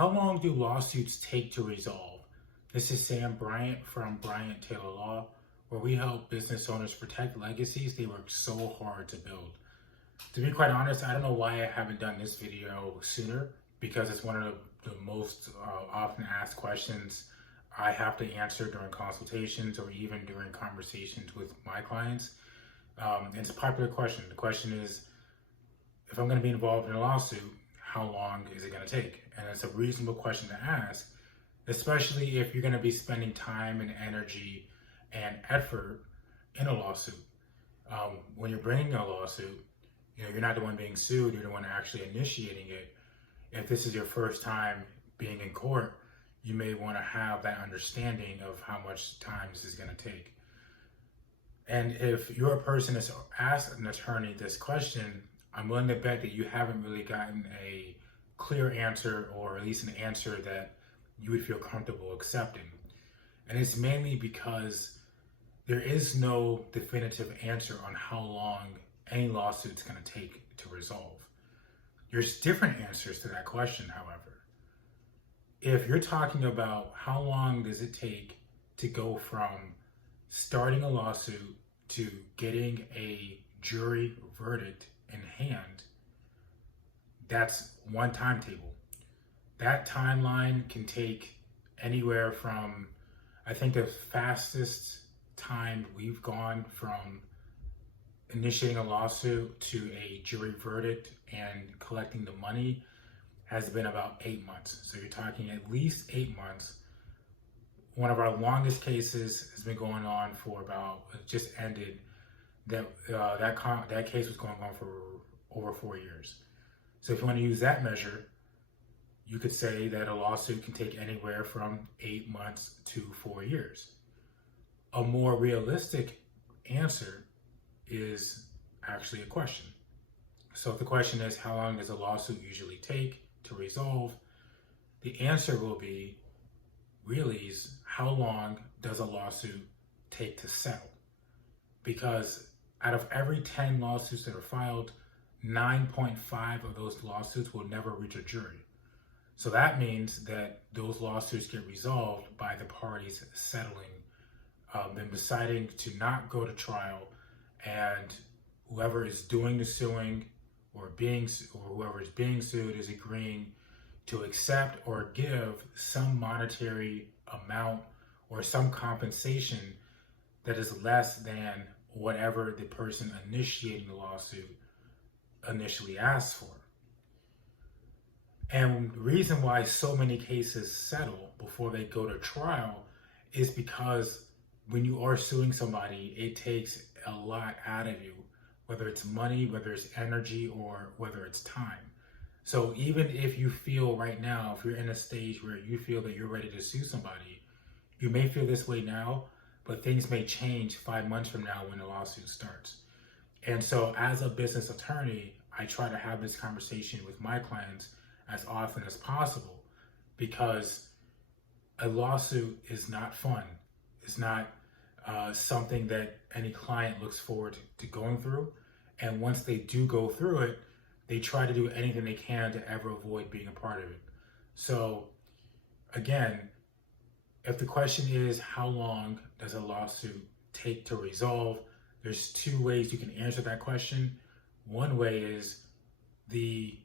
How long do lawsuits take to resolve? This is Sam Bryant from Bryant Taylor Law, where we help business owners protect legacies they work so hard to build. To be quite honest, I don't know why I haven't done this video sooner, because it's one of the most often asked questions I have to answer during consultations or even during conversations with my clients. It's a popular question. The question is, if I'm going to be involved in a lawsuit, how long is it going to take? And it's a reasonable question to ask, especially if you're going to be spending time and energy and effort in a lawsuit. When you're bringing a lawsuit, you're not the one being sued, you're the one actually initiating it. If this is your first time being in court, you may want to have that understanding of how much time this is going to take. And if you're a person that's asked an attorney this question, I'm willing to bet that you haven't really gotten a clear answer, or at least an answer that you would feel comfortable accepting. And it's mainly because there is no definitive answer on how long any lawsuit's going to take to resolve. There's different answers to that question, however. If you're talking about how long does it take to go from starting a lawsuit to getting a jury verdict in hand, that's one timetable. That timeline can take anywhere from, I think the fastest time we've gone from initiating a lawsuit to a jury verdict and collecting the money has been about 8 months. So you're talking at least 8 months. One of our longest cases has been going on for about, it just ended, that case was going on for over 4 years. So if you want to use that measure, you could say that a lawsuit can take anywhere from 8 months to 4 years. A more realistic answer is actually a question. So if the question is, how long does a lawsuit usually take to resolve? The answer will be, really, is how long does a lawsuit take to settle? Because out of every 10 lawsuits that are filed, 9.5 of those lawsuits will never reach a jury. So that means that those lawsuits get resolved by the parties settling, them deciding to not go to trial, and whoever is doing the suing or whoever is being sued is agreeing to accept or give some monetary amount or some compensation that is less than whatever the person initiating the lawsuit initially asked for. And the reason why so many cases settle before they go to trial is because when you are suing somebody, it takes a lot out of you, whether it's money, whether it's energy, or whether it's time. So even if you feel right now, if you're in a stage where you feel that you're ready to sue somebody, you may feel this way now, but things may change 5 months from now when the lawsuit starts. And so as a business attorney, I try to have this conversation with my clients as often as possible, because a lawsuit is not fun. It's not something that any client looks forward to going through. And once they do go through it, they try to do anything they can to ever avoid being a part of it. So again, if the question is how long does a lawsuit take to resolve, there's two ways you can answer that question. One way is the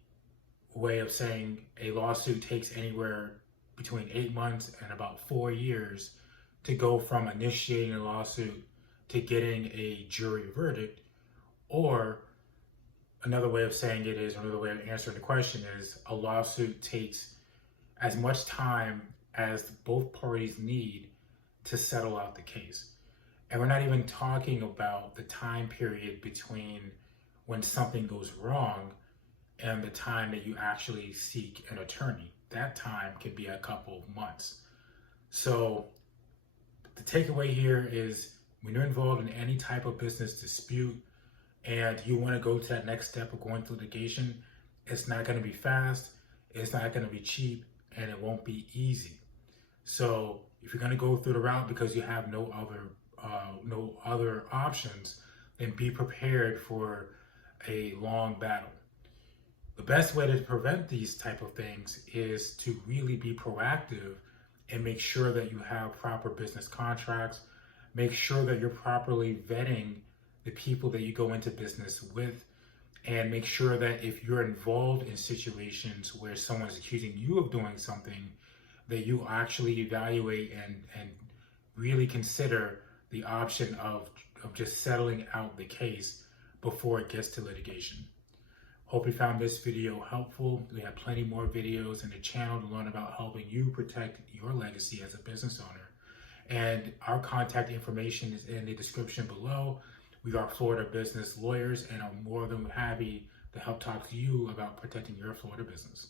way of saying a lawsuit takes anywhere between 8 months and about 4 years to go from initiating a lawsuit to getting a jury verdict. Or another way of saying it is, another way of answering the question is, a lawsuit takes as much time as both parties need to settle out the case. And we're not even talking about the time period between when something goes wrong and the time that you actually seek an attorney. That time could be a couple of months. So the takeaway here is, when you're involved in any type of business dispute and you want to go to that next step of going through litigation, it's not going to be fast, it's not going to be cheap, and it won't be easy. So if you're going to go through the route because you have no other options, then be prepared for a long battle. The best way to prevent these type of things is to really be proactive and make sure that you have proper business contracts. Make sure that you're properly vetting the people that you go into business with, and make sure that if you're involved in situations where someone's accusing you of doing something, that you actually evaluate and really consider the option of just settling out the case before it gets to litigation. Hope you found this video helpful. We have plenty more videos in the channel to learn about helping you protect your legacy as a business owner. And our contact information is in the description below. We are Florida business lawyers and are more than happy to help talk to you about protecting your Florida business.